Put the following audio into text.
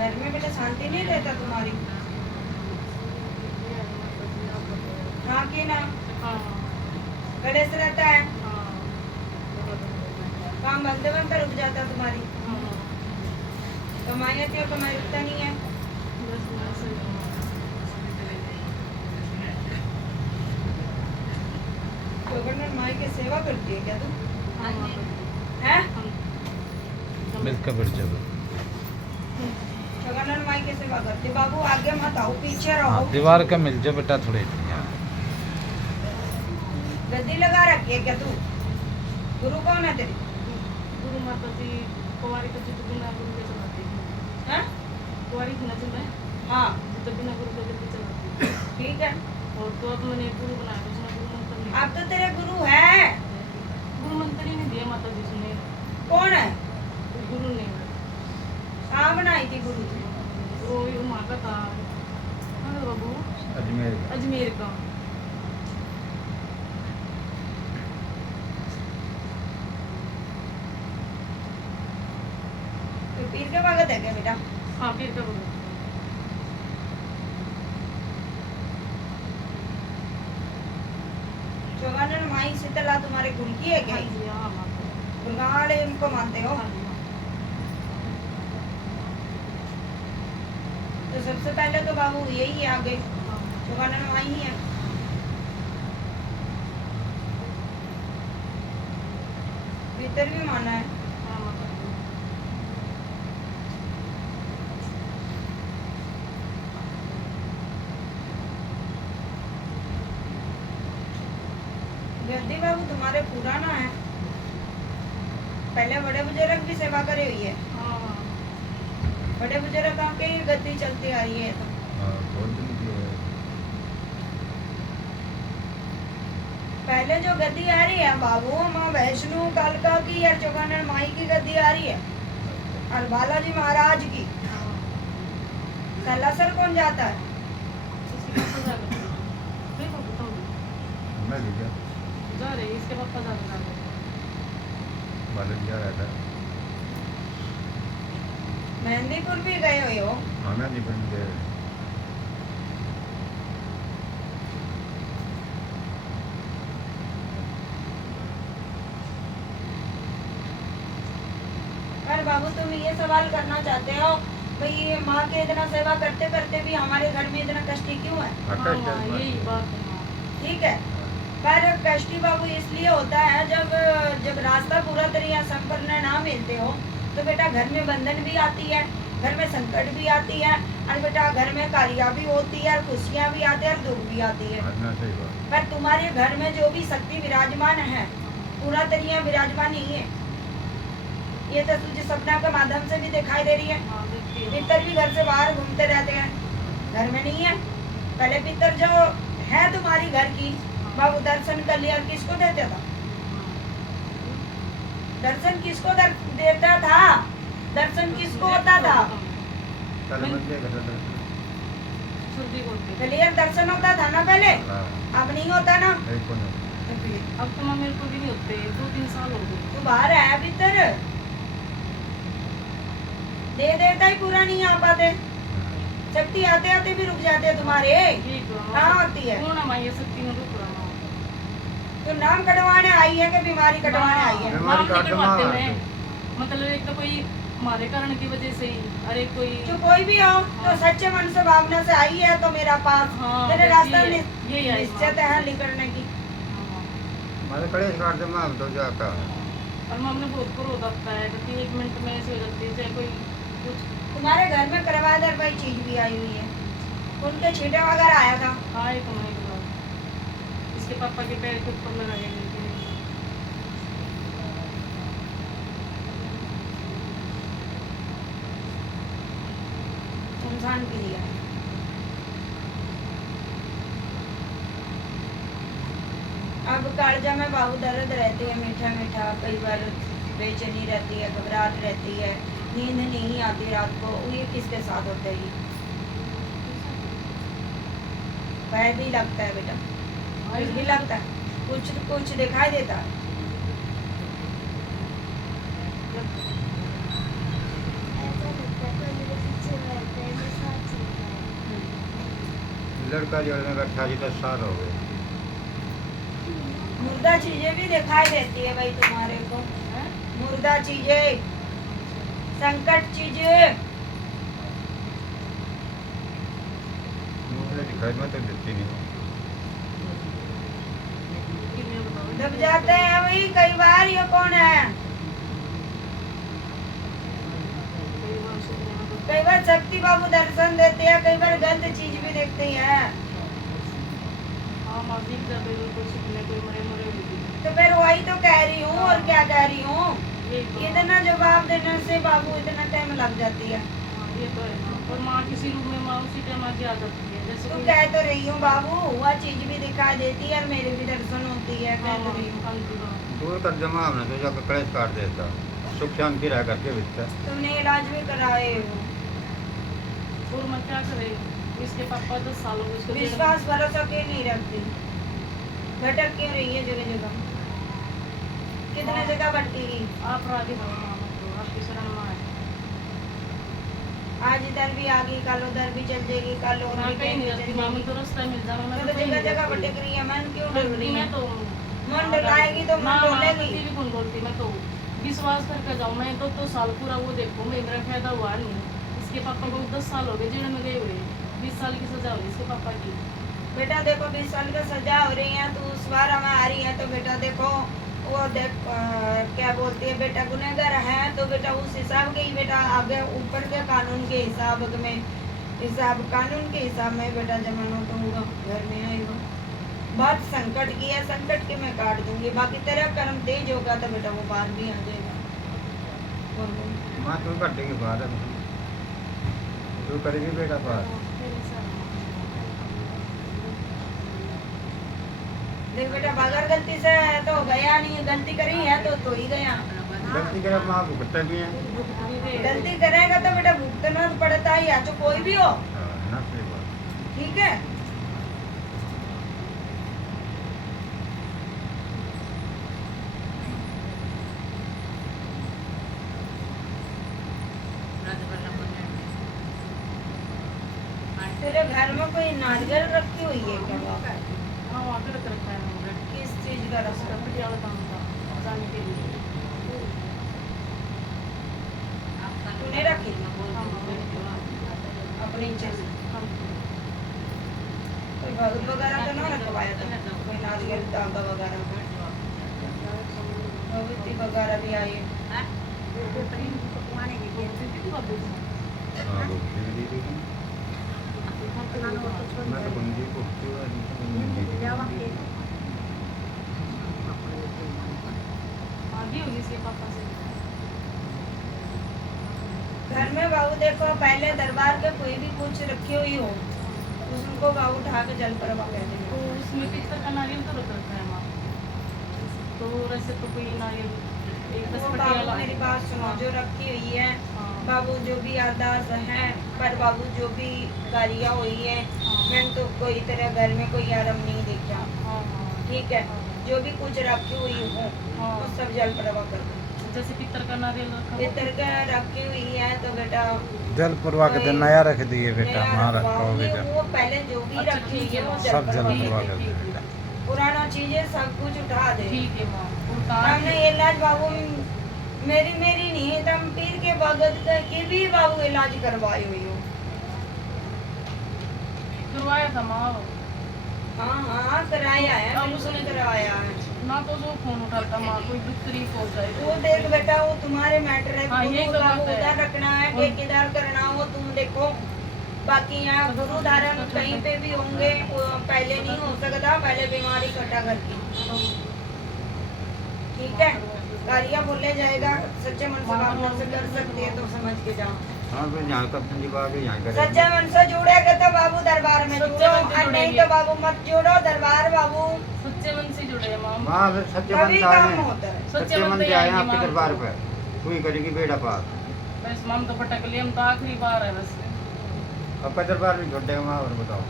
घर में बेटा शांति नहीं रहता तुम्हारी? हाँ कि ना? कलेश रहता है? काम बनते बनते रुक जाता तुम्हारी? कमाई आती है, कमाई रुकता नहीं है। गवर्नर माई की सेवा करती है क्या तू? हैं? मिलकर बैठ जाओ। गवर्नर माई की सेवा करती। बाबू आगे मत आओ, पीछे रहो। हाँ, दीवार का मिल जाओ बेटा थोड़े यहाँ। गद्दी लगा रखी है क्या तू? गुरु कौन है तेरी? गुरु माता जी कुंवारी को जित बिना गुरु के चलाती है। हैं? कुंवारी थी ना जब मैं, हाँ जित बिना गुरु के जल्दी चलाती है। ठीक है। और तो अब मैंने गुरु बनाया तो उसने गुरु मंत्र नहीं अब तो तेरे गुरु है। गुरु मंत्र ही नहीं दिया माता जी ने। कौन है? गुरु ने कहाँ बनाई थी गुरु? वो वहाँ का था। हाँ बाबू अजमेर का। अजमेर का। तो पीर के भगत है क्या बेटा? हाँ पीर का गुरु। गवर्नर माई शीतला तुम्हारे कुल की है क्या? हाँ जी हाँ माता। गुरगाड़ उनको मानते हो? हाँ जी हाँ। तो सबसे पहले तो बाबू यही है आगे, हाँ। गवर्नर माई ही है। भीतर भी माना है। हाँ माता जी। गद्दी बाबू तुम्हारे पुराना है, पहले बड़े बुजुर्ग भी सेवा करे हुई है। हाँ हाँ। बड़े बुजुर्ग आके ये गद्दी चलती आ रही है। तो हाँ, बहुत दिन की है। पहले जो गद्दी आ रही है बाबू, माँ वैष्णो कालका की और चौगानर माई की गद्दी आ रही है, और बालाजी महाराज की। सलासर कौन जाता है? इसके पापा जा रहे हैं। नहीं बाबू तुम मैं भी क्या जा रहे हैं, इसके पापा जा रहे हैं। बालक जा रहा था। मेहंदीपुर भी गए हुए हो? आना जी बन गए। पर बाबू तुम ये सवाल करना चाहते हो भाई, ये माँ के इतना सेवा करते करते भी हमारे घर में इतना कष्टी क्यों है? हटा हाँ हाँ, यही बात है। हाँ। ठीक है, पर कष्टी बाबू इसलिए होता है जब जब रास्ता पूरा तरीका संपन्न ना मिलते हो तो बेटा घर में बंधन भी आती है, घर में संकट भी आती है, और बेटा घर में कारिया भी होती है, और खुशियाँ भी आती है, और दुख भी आती है। आना सही बात। पर तुम्हारे घर में जो भी शक्ति विराजमान है पूरा तरीका विराजमान नहीं है। ये तो तुझे सपना के माध्यम से भी दिखाई दे रही है। हाँ देखती हूँ। पितर भी घर से बाहर घूमते रहते हैं, घर में नहीं है। पहले पितर जो है तुम्हारी घर की, बाबू दर्शन कर लिया, किसको देता था? दर्शन किसको देता था? दर्शन किसको होता था? कल बंदे का था। सर्दी को होती है। क्लियर दर्शन होता था ना पहले, हाँ, अब नहीं होता ना। एक को ना। अब तो माँ मेरे को भी नहीं होते, 2-3 साल हो गए। तू बाहर है भीतर, दे देता ही पूरा नहीं आ पाते, शक्ति आते आते भी रुक जाते हैं तुम्हारे। ठीक है। कहाँ होती है? पूर्ण माँ ये शक्ति में रुक रहा हूँ। तो नाम कटवाने आई है कि बीमारी कटवाने आई है? बीमारी नाम नहीं काटना कटवाते है। मैं, मतलब एक तो कोई हमारे कारण की वजह से ही, अरे कोई जो कोई भी हो तो सच्चे मन से भावना से आई है तो मेरा पास हाँ, तेरे बस रास्ता यही आई निश्चित माँ। है निकलने की। हाँ। हमारे कड़े काट दे मां तो जाता है। और माँ अपने बहुत क्रोध आता है, कहती 1 मिनट में ऐसे हो जाती है, चाहे कोई कुछ तुम्हारे घर में करवादर भाई चीज भी आई हुई है, उनके छींटे वगैरह आया था? हाँ 1 महीने के बाद इसके पापा के पैर के ऊपर लगाए गए थे। इंसान भी दिया है। अब कालजा में बाबू दर्द रहती है, मीठा मीठा, कई बार बेचैनी रहती है, घबराहट रहती है, नींद नहीं आती रात को। ये किसके साथ होता है? ये भय भी लगता है बेटा, कुछ भी लगता है, कुछ कुछ दिखाई देता है। ऐसा लगता है कोई मेरे पीछे बैठा लड़का जोड़ने का 28-10 साल हो गए। मुर्दा चीजें भी दिखाई देती है भाई तुम्हारे को, हैं? मुर्दा चीजें, संकट चीजें। मुझे दिखाई में तो देती नहीं। कि मैं बताऊं? दब जाते हैं वही कई बार। ये कौन है? कई बार सुनने में तो- कई बार शक्ति बाबू दर्शन देते हैं, कई बार गलत चीज भी देखते हैं। हाँ माँ दिख जाते हैं, कोई सुनने कोई मरे मरे हुए दिख। तो फिर वही तो कह रही हूँ, और क्या कह रही हूँ। यही तो- इतना जवाब देने से बाबू इतना टाइम लग जाती है। हाँ, ये तो है ना। और माँ किसी रूम में माँ उसी टाइम आके आ जाती है, जैसे तू कोई- कह तो रही हूँ बाबू, वह चीज भी दिखाई देती है और मेरे भी दर्शन होती है, हाँ कह तो रही हूँ। हाँ जी, हाँ। दूर कर जमा हमने तो जाकर कलेश काट देता। सुख शांति रह करके भीतर। तुमने इलाज भी कराए हो। और मैं क्या करे, इसके पापा 10 साल हो गए इसको विश्वास भरोसा क्यों नहीं रखती? भटक क्यों रही है जगह जगह? कितने जगह भटकेगी? आप राजी बनो माँ, मत रो, आपकी शरण माँ है। आज इधर भी आ गई, कल उधर भी चल जाएगी, कल और मैं भी कहीं नहीं चल जाती माँ, जाएगी। मैं तो रास्ता मिल जाएगा, मैं तो तो कहीं जगह नहीं जगह जाती। भटक रही है, मन क्यों डर रही है? मैं तो मन डराएगी तो मन ना, डोलेगी। कभी भी कौन बोलती, मैं तो विश्वास करके जाऊँ। मैं तो साल पूरा वो देखो, मेरा फायदा हुआ नहीं। इसके पापा को 10 साल हो गए जेल में गए हुए, 20 साल की सजा हुई इसके पापा की। बेटा देखो 20 साल का सजा हो रही है, तो उस बार हमें आ रही है, तो बेटा देखो वो देख क्या बोलती है, बेटा गुनहगार है तो बेटा उस हिसाब के ही बेटा आगे ऊपर के कानून के हिसाब में, कानून के हिसाब में बेटा जमानत तो होगा, घर में आएगा। बात संकट की है, संकट के मैं काट दूंगी, बाकी तेरा कर्म तेज होगा तो बेटा वो बाहर भी आ जाएगा। और वो- माँ तू कटेगी बाहर है। तू करेगी बेटा पास। देख बेटा बगैर गलती से तो गया नहीं, गलती करी है तो ही गया। गलती करे माँ भुगतते भी हैं। गलती करेगा तो बेटा भुगतना तो पड़ता ही है, जो कोई भी हो। हाँ, ना सही बात। ठीक है। तेरे घर में कोई नारियल रखी हुई है क्या बाबा? हाँ वहाँ पे रख रखा है हमने, किस चीज का रखा? उसका पटियाला काम था जाने के लिए। तूने रखी हाँ, अपनी इच्छा से? हाँ, कोई भगत वगैरह तो ना रखवाया था? कोई नारियल धागा वगैरह? भगवती वगैरह भी आई है। हाँ, भुगती भी दी थी। मैं तो बंदी भुगती हुआ आगे होगी इसके पापा से। घर में बाबू देखो, पहले दरबार के कोई भी कुछ रखी हुई हो, उसको बाबू उठा के जल प्रभा कहते हैं। तो उसमें पित्तर का नारियल तो रख रखा है माँ। तो वैसे तो कोई नारियल एक 10 वो पटियाला बाबू मेरी बात सुनो, जो रखी हुई है हाँ, बाबू, जो भी अरदास है, पर बाबू जो भी कार्य हुई है, मैंने तो कोई तरह घर में कोई आराम नहीं देखा। हाँ, हाँ, ठीक है, जो भी कुछ रखी हुई हो हाँ। वो सब जल प्रभा कर दो। जैसे पित्तर का नारियल रखा हो। पितर का रखी हुई है तो बेटा जल पुरवा के दिन नया रख दिए बेटा, नया हाँ रखवाओगी, रखोगे जल। वो पहले जो भी अच्छा, रखी हुई ठीक है है, वो सब जल जल प्रभा पुरवा कर कर दो। दे बेटा। पुराना चीजें सब कुछ उठा दे। ठीक है माँ। और कहाँ हमने इलाज बाबू मेरी नहीं, दम पीर के भगत के भी बाबू इलाज करवाई हुई हो। करवाया था माँ। हाँ कराया है, अब बिल्कुल उसने- कराया है। ना तो जो फोन उठाता माँ, कोई दुख तकलीफ हो जाए वो देख बेटा, वो तुम्हारे मैटर है, हाँ, यही गुरु तो बाबू बात है। उधर रखना है, ठेकेदार करना हो तुम देखो। बाकी यहाँ गुरु धारण कहीं पे भी होंगे, वो पहले नहीं हो सकता, पहले बीमारी कटा करके। ठीक है, कार्य बोले जाएगा, सच्चे मन से भावना से कर सकती है तो समझ के जाओ। हाँ फिर यहाँ का पूंजी बागे यहाँ करेंगे। सच्चे मन से जुड़ेगा तो बाबू दरबार में सच्चे जुड़ो, मन से और नहीं जुड़ेंगे। तो बाबू मत जुड़ो दरबार बाबू। सच्चे मन से जुड़े हैं माँ। माँ फिर सच्चे मन तभी से काम आए हैं। होता है। सच्चे सच्चे मन मन से से आए हैं आएंगे आपके माँ। दरबार पे। तू ही करेगी बेटा पास। बस माम तो भटक लिए, हम तो आखिरी बार है बस। आपका दरबार भी छोड़ देगा माँ, और बताओ।